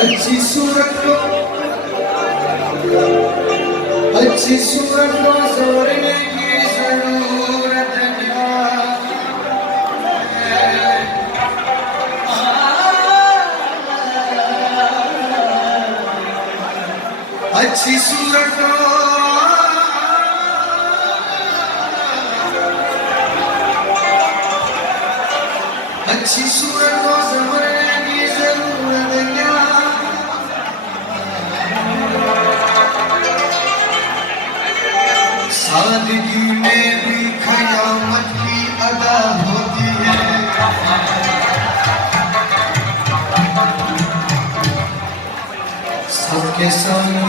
अच्छी सूरत को जोड़ने की जरूरत क्या है। अच्छी सूरत को जोड़ने की जरूरत क्या। सादगी में भी क़यामत की अदा होती है। सबके सामने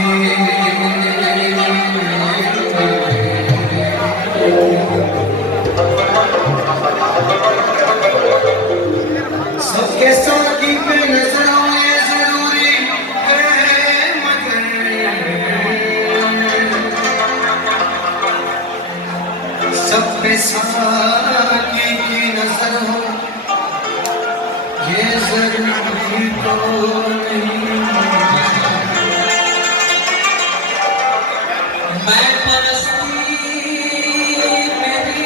पे नजर आए जरूरी है, मगर सब पे साकी की नजर हो ये जरूरी तो नहीं। मैं परस्ती मेरी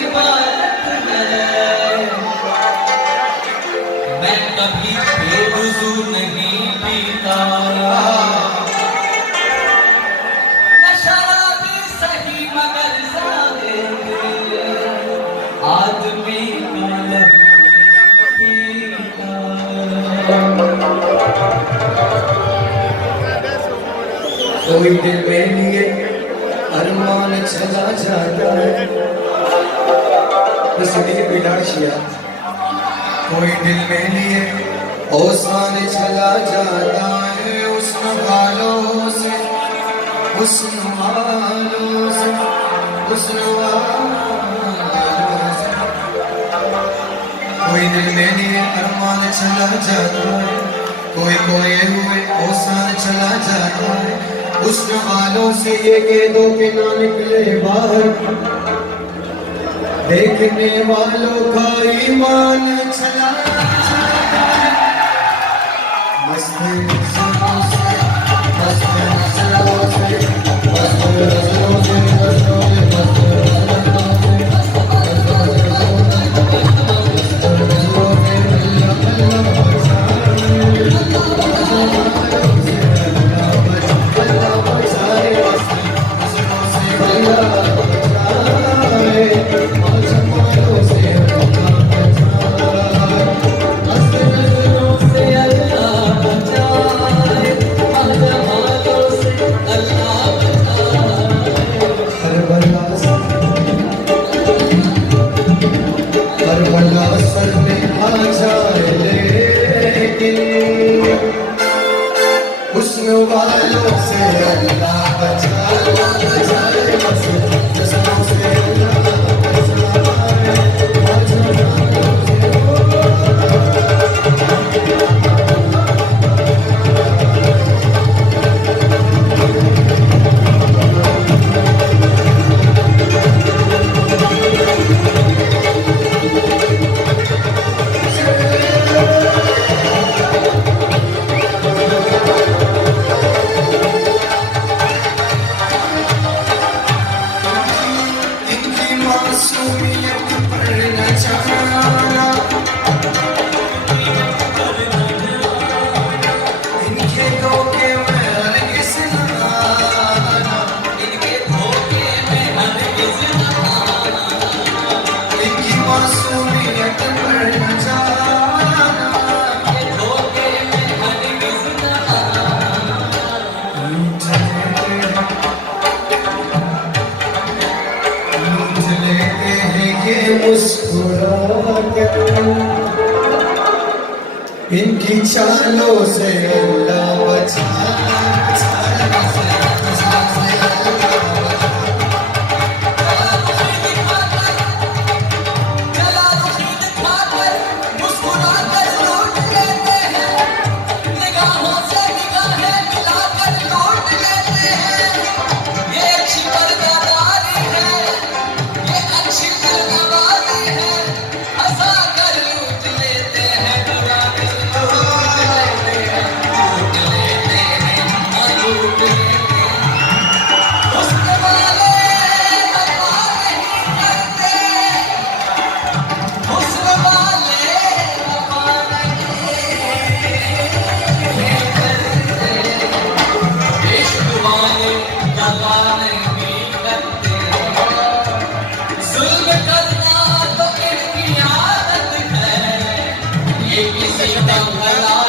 इबादत है, मैं कभी बेवुज़ू नहीं पीता। मैं शराबी सही मगर ज़ाहिद आदमी का लहू पीता। कोई दिल में लिए अरमान चला जाता है। कोई दिल में लिए औसान चला जाता है। हुस्न वालों से कोई दिल में लिए अरमान चला जाता है। कोई खोए हुए औसान चला जाता है। हुस्न वालों से ये कह दो कि ना निकले बाहर, देखने वालों का ईमान चला जाता है। मस्त नजरों से वालों से अल्लाह बचाए। इनकी चालों से अल्लाह बचाए। ये किसी का भला